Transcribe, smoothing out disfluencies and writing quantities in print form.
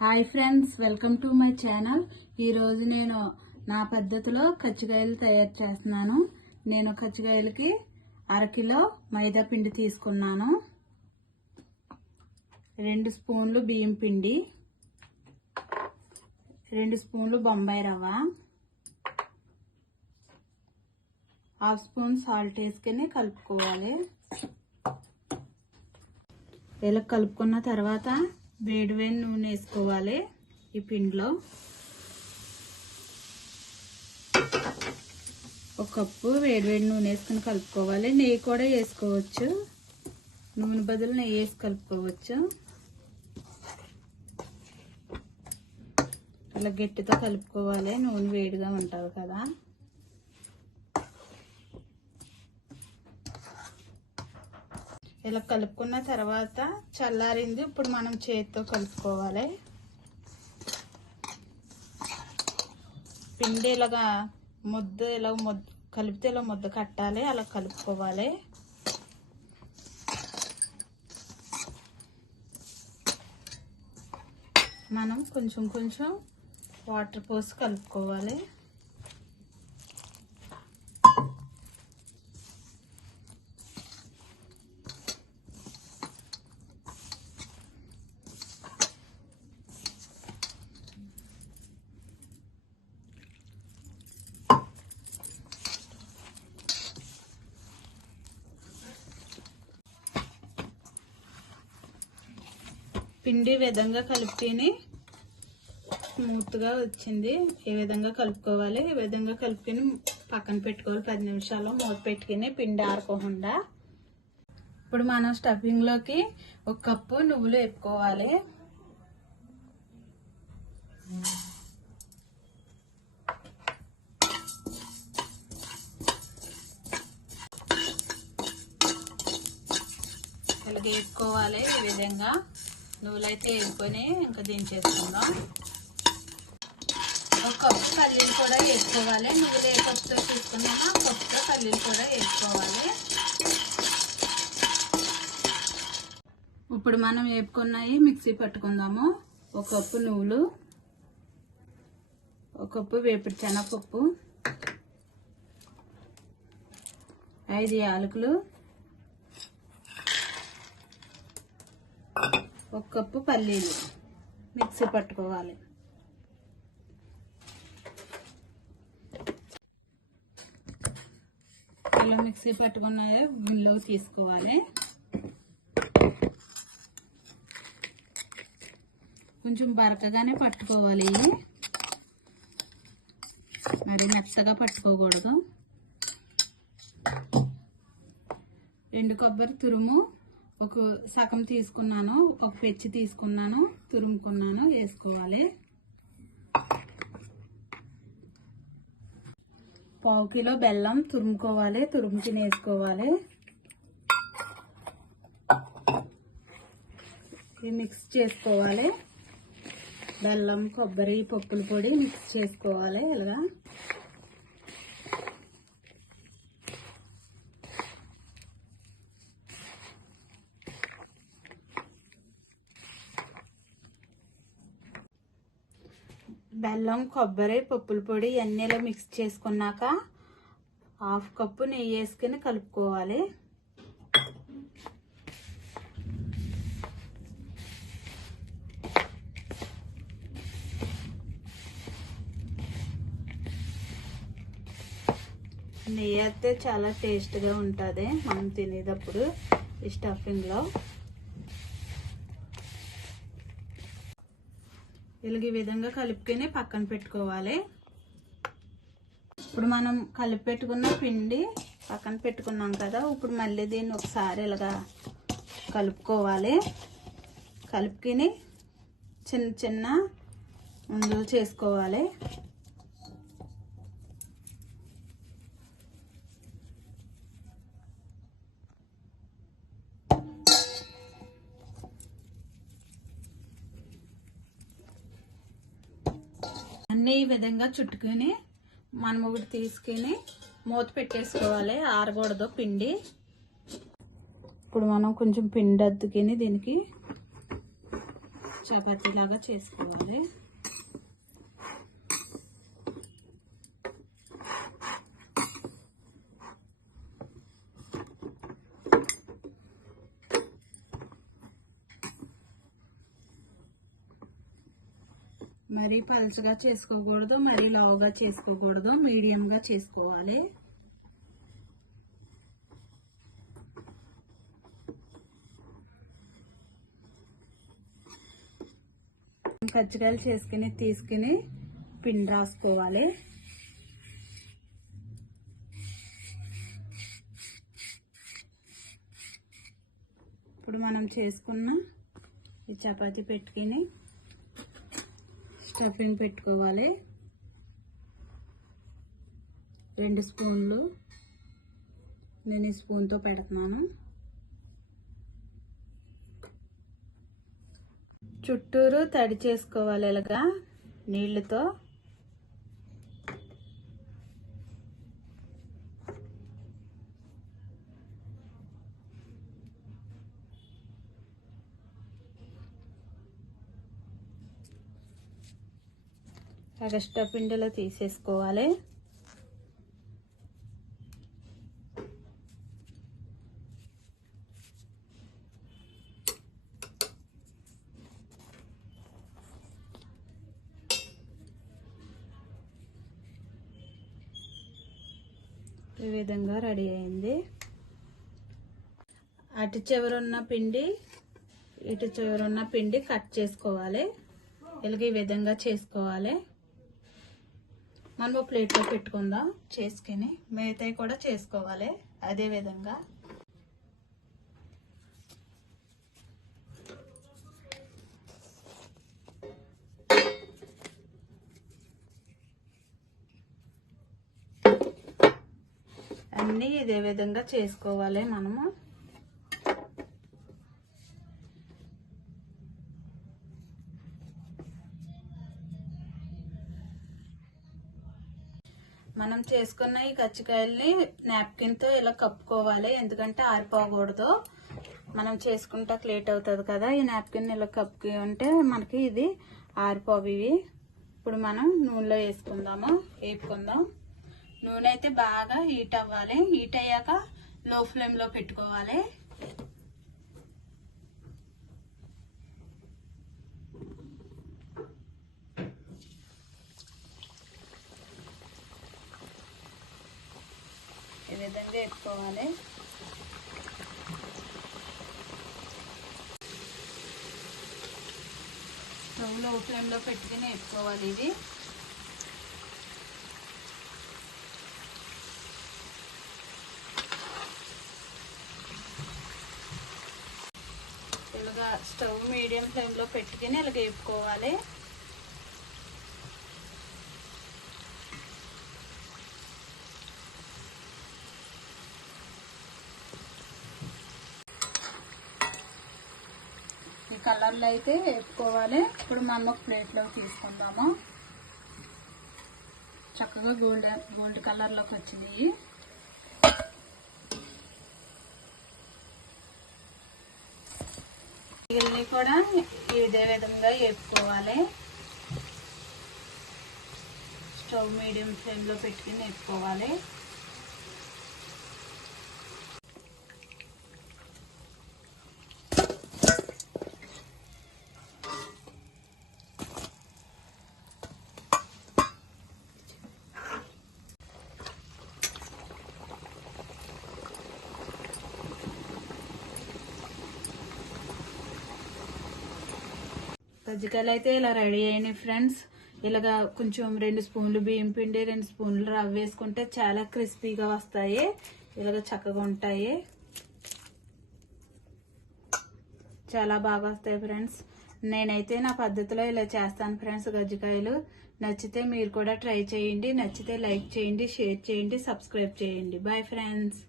Hi friends, welcome to my channel. ఈరోజు నేను నా పద్ధతిలో కజ్జికాయలు తయారు చేస్తున్నాను. నేను కజ్జికాయలకి అరకిలో మైదా పిండి తీసుకున్నాను, 2 స్పూన్లు బియ్యం పిండి, 2 స్పూన్లు బొంబాయి రవ్వ, 1/2 స్పూన్ సాల్ట్ వేసుకొని కలుపుకోవాలి. ఇలా కలుపుకున్న తర్వాత వేడి నూనె వేసుకోవాలి. ఈ పిండిలో 1 కప్పు వేడి నూనె వేసుకుని కలుపుకోవాలి. నెయ్యి కూడా వేసుకోవచ్చు, నూనె బదులు నెయ్యి వేసి కలుపుకోవచ్చు. అలా గట్టితో కలుపుకోవాలి, నూనె వేడిగా ఉంటుంది కదా. ఇలా కలుపుకున్న తర్వాత చల్లారింది. ఇప్పుడు మనం చేతితో కలుపుకోవాలి. పిండి ఇలాగా కలిపితే ఇలా ముద్ద కట్టాలి, అలా కలుపుకోవాలి. మనం కొంచెం వాటర్ పోసి కలుపుకోవాలి. పిండి విధంగా కలిపితేనే స్మూత్గా వచ్చింది. ఏ విధంగా కలుపుకోవాలి, ఈ విధంగా కలుపుకొని పక్కన పెట్టుకోవాలి. 10 నిమిషాలు మూత పెట్టుకుని పిండి ఆరుకోకుండా. ఇప్పుడు మనం స్టఫింగ్లోకి 1 కప్పు నువ్వులు వేపుకోవాలి. ఇలా వేపుకోవాలి. ఈ విధంగా నువ్వులు అయితే వేసుకొని ఇంకా దించేసుకుందాం. 1 కప్పు పల్లీలు కూడా వేసుకోవాలి. నువ్వులు ఏ కప్పుతో తీసుకున్నామో 1 కప్పుతో పల్లీలు కూడా వేసుకోవాలి. ఇప్పుడు మనం వేపుకున్నాయి మిక్సీ పట్టుకుందాము. 1 కప్పు నువ్వులు, 1 కప్పు వేపుడు శనగపప్పు, 5 యాలకులు, 1 కప్పు పల్లీలు మిక్సీ పట్టుకోవాలి. ఇలా మిక్సీ పట్టుకున్నాయో గిన్నెలో తీసుకోవాలి. కొంచెం బరకగానే పట్టుకోవాలి, మరి మెత్తగా పట్టుకోకూడదు. 2 కొబ్బరి తురుము సగం తీసుకున్నాను, 1 పెచ్చి తీసుకున్నాను, తురుముకున్నాను, వేసుకోవాలి. 1/2 కిలో బెల్లం తురుముకోవాలి, తురుముకుని వేసుకోవాలి. ఇవి మిక్స్ చేసుకోవాలి. బెల్లం, కొబ్బరి, పప్పుల పొడి మిక్స్ చేసుకోవాలి. ఇలాగా బెల్లం, కొబ్బరి, పప్పుల పొడి అన్నీలో మిక్స్ చేసుకున్నాక 1/2 కప్పు నెయ్యి వేసుకుని కలుపుకోవాలి. నెయ్యి అయితే చాలా టేస్ట్గా ఉంటుంది మనం తినేటప్పుడు ఈ స్టఫింగ్లో. ఈ విధంగా కలుపుకొని పక్కన పెట్టుకోవాలి. ఇప్పుడు మనం కలిపి పెట్టుకున్న పిండి పక్కన పెట్టుకున్నాం కదా. ఇప్పుడు మళ్ళీ దీన్ని ఒకసారి ఇలాగా కలుపుకోవాలి. కలుపుకొని చిన్న ఉండలు చేసుకోవాలి. అన్నీ ఈ విధంగా చుట్టుకుని మనం ఒకటి తీసుకుని మూత పెట్టేసుకోవాలి, ఆరకూడదు పిండి. ఇప్పుడు మనం కొంచెం పిండి అద్దుకుని దీనికి చపాతీలాగా చేసుకోవాలి. మరీ పలుచగా చేసుకోకూడదు, మరీ లావుగా చేసుకోకూడదు, మీడియంగా చేసుకోవాలి. కజ్జికాయలు చేసుకుని తీసుకుని పిండి రాసుకోవాలి. ఇప్పుడు మనం చేసుకున్న ఈ చపాతీ పెట్టుకుని స్టఫింగ్ పెట్టుకోవాలి. 2 స్పూన్లు నేను ఈ స్పూన్తో పెడుతున్నాను. చుట్టూరు తడి చేసుకోవాలి ఇలాగా నీళ్ళతో. ఎక్స్ట్రా పిండిలో తీసేసుకోవాలి. ఈ విధంగా రెడీ అయింది. అటు చివరున్న పిండి ఇటు చివరున్న పిండి కట్ చేసుకోవాలి. ఇలాగ ఈ విధంగా చేసుకోవాలి. మనం ప్లేట్లో పెట్టుకుందాం. చేసుకుని మిగతాయి కూడా చేసుకోవాలి అదే విధంగా. అన్నీ ఇదే విధంగా చేసుకోవాలి మనము. మనం చేసుకున్న ఈ కజ్జికాయల్ని నాప్కిన్తో ఇలా కప్పుకోవాలి, ఎందుకంటే ఆరిపోకూడదు. మనం చేసుకుంటా లేట్ అవుతుంది కదా, ఈ నాప్కిన్ ఇలా కప్పుకుంటే మనకి ఇది ఆరిపోవి. ఇప్పుడు మనం నూనెలో వేసుకుందాము, వేపుకుందాం. నూనె అయితే బాగా హీట్ అవ్వాలి. హీట్ అయ్యాక లో ఫ్లేమ్లో పెట్టుకోవాలి. ఈ విధంగా వేపుకోవాలి. స్టవ్ లో ఫ్లేమ్లో పెట్టుకుని వేపుకోవాలి. ఇది ఇలాగా స్టవ్ మీడియం ఫ్లేమ్లో పెట్టుకుని ఇలాగ వేపుకోవాలి. ఈ కలర్లో అయితే వేపుకోవాలి. ఇప్పుడు మనం ఒక ప్లేట్లో తీసుకుందాము. చక్కగా గోల్డ్ కలర్లోకి వచ్చింది. ఇవన్నీ కూడా ఇదే విధంగా వేపుకోవాలి. స్టవ్ మీడియం ఫ్లేమ్లో పెట్టుకుని వేపుకోవాలి. కజ్జికాయలు అయితే ఇలా రెడీ అయినాయి ఫ్రెండ్స్. ఇలాగా కొంచెం 2 స్పూన్లు బియ్యం పిండి 2 స్పూన్లు రవ్వ వేసుకుంటే చాలా క్రిస్పీగా వస్తాయి. ఇలాగ చక్కగా ఉంటాయి, చాలా బాగా వస్తాయి ఫ్రెండ్స్. నేనైతే నా పద్ధతిలో ఇలా చేస్తాను ఫ్రెండ్స్ కజ్జికాయలు. నచ్చితే మీరు కూడా ట్రై చేయండి. నచ్చితే లైక్ చేయండి, షేర్ చేయండి, సబ్స్క్రైబ్ చేయండి. Bye friends.